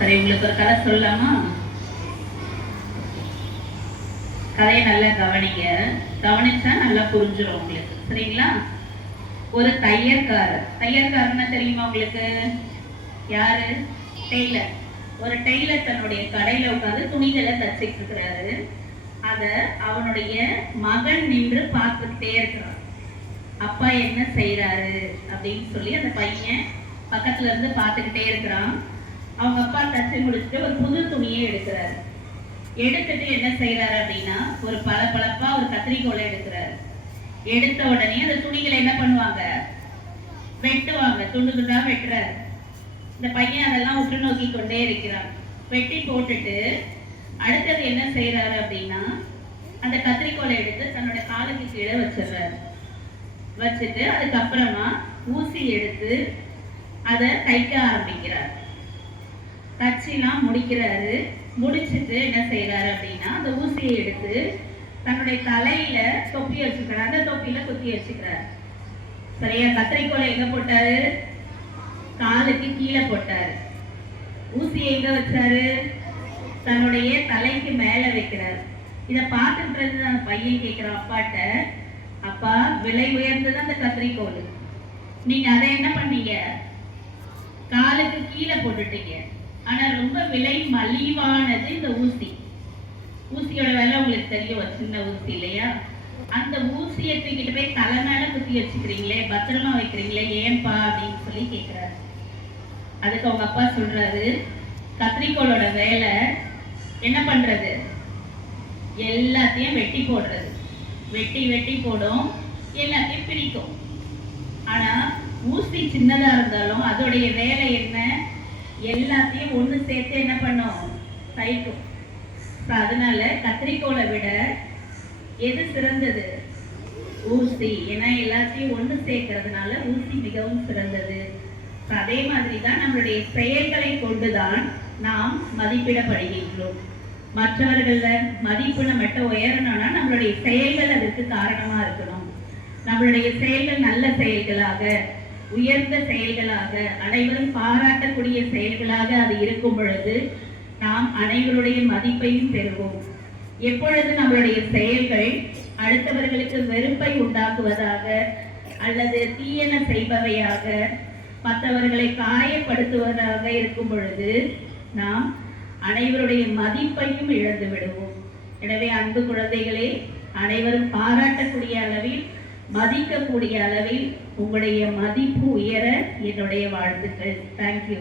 சரி, உங்களுக்கு ஒரு கதை சொல்லலாமா? கதையை நல்லா கவனிங்க. கவனிச்சா நல்லா புரிஞ்சிடும் உங்களுக்கு. சரிங்களா? ஒரு தையற்காரன்னா தெரியுமா உங்களுக்கு? யாரு? டெய்லர். ஒரு டெய்லர் தன்னுடைய கடையில உட்காந்து துணிகளை தச்சுட்டு இருக்கிறாரு. அத அவனுடைய மகன் நின்று பார்த்துக்கிட்டே இருக்கிறான். அப்பா என்ன செய்யறாரு அப்படின்னு சொல்லி அந்த பையன் பக்கத்துல இருந்து பார்த்துக்கிட்டே இருக்கிறான். அவங்க அப்பா தச்சு முடிச்சுட்டு ஒரு புது துணியை எடுக்கிறாரு. எடுத்துட்டு என்ன செய்யறாரு அப்படின்னா, ஒரு பளபளப்பா ஒரு கத்திரிக்கோலை எடுக்கிறாரு. எடுத்த உடனே அந்த துணிகளை என்ன பண்ணுவாங்க? வெட்டுவாங்க. துண்டு துண்டா வெட்டுறாரு. இந்த பையன் அதெல்லாம் உற்று நோக்கி கொண்டே இருக்கிறான். வெட்டி போட்டுட்டு அடுத்தது என்ன செய்யறாரு அப்படின்னா, அந்த கத்திரிக்கோலை எடுத்து தன்னோட காலுக்கு கீழே வச்சிடுறாரு. வச்சுட்டு அதுக்கப்புறமா ஊசி எடுத்து அதை தைக்க ஆரம்பிக்கிறார். தச்சிலாம் முடிக்கிறாரு. முடிச்சுட்டு என்ன செய்யறாரு அப்படின்னா, அந்த ஊசியை எடுத்து தன்னுடைய தலையில தொப்பி வச்சுக்கிறார். அந்த தொப்பியில குத்தி வச்சுக்கிறார். சரியா? கத்திரிக்கோலை எங்க போட்டாரு? காலுக்கு கீழே போட்டாரு. ஊசியை எங்க வச்சாரு? தன்னுடைய தலைக்கு மேல வைக்கிறார். இதை பார்த்துட்டு அந்த பையன் கேட்கிறான் அப்பாட்ட, அப்பா, விலை உயர்ந்தது அந்த கத்திரிக்கோல், நீங்க அதை என்ன பண்ணீங்க? காலுக்கு கீழே போட்டுட்டீங்க. ஆனா ரொம்ப விலை மலிவானது இந்த ஊசி. ஊசியோட விலை உங்களுக்கு தெரியும், சின்ன ஊசி இல்லையா? அந்த ஊசியை தூக்கிட்டு போய் தலை மேல குத்தி வச்சுக்கிறீங்களே, பத்திரமா வைக்கிறீங்களே, ஏன்பா அப்படின்னு சொல்லி கேட்கிறாரு. அதுக்கு அவங்க அப்பா சொல்றாரு, கத்திரிக்கோளோட வேலை என்ன பண்றது? எல்லாத்தையும் வெட்டி போடுறது. வெட்டி வெட்டி போடும், எல்லாத்தையும் பிரிக்கும். ஆனா ஊசி சின்னதா இருந்தாலும் அதோடைய வேலை என்ன? எல்லாத்தையும் ஒண்ணு சேர்த்து என்ன பண்ணும்? தைக்கும். அதனால கத்திரிக்கோளை விட எது சிறந்தது? ஊசி. ஏன்னா எல்லாத்தையும் ஒண்ணு சேர்க்கறதுனால ஊசி மிகவும் சிறந்தது. அதே மாதிரிதான் நம்மளுடைய செயல்களை கொண்டுதான் நாம் மதிப்பிடப்படுகின்றோம். மற்றவர்கள மதிப்பு நம்மகிட்ட உயரணும்னா நம்மளுடைய செயல்கள் அதற்கு காரணமா இருக்கணும். நம்மளுடைய செயல்கள் நல்ல செயல்களாக, உயர்ந்த செயல்களாக, அனைவரும் பாராட்டக்கூடிய செயல்களாக அது இருக்கும் பொழுது நாம் அனைவருடைய மதிப்பையும் பெறுவோம். எப்பொழுது நம்மளுடைய செயல்கள் அடுத்தவர்களுக்கு வெறுப்பை உண்டாக்குவதாக அல்லது தீயன செய்பவையாக, மற்றவர்களை காயப்படுத்துவதாக இருக்கும் பொழுது நாம் அனைவருடைய மதிப்பையும் இழந்து விடுவோம். எனவே அன்பு குழந்தைகளே, அனைவரும் பாராட்டக்கூடிய அளவில், மதிக்கக்கூடிய அளவில் உங்களுடைய மதிப்பு உயர என்னுடைய வாழ்த்துக்கள். தேங்க்யூ.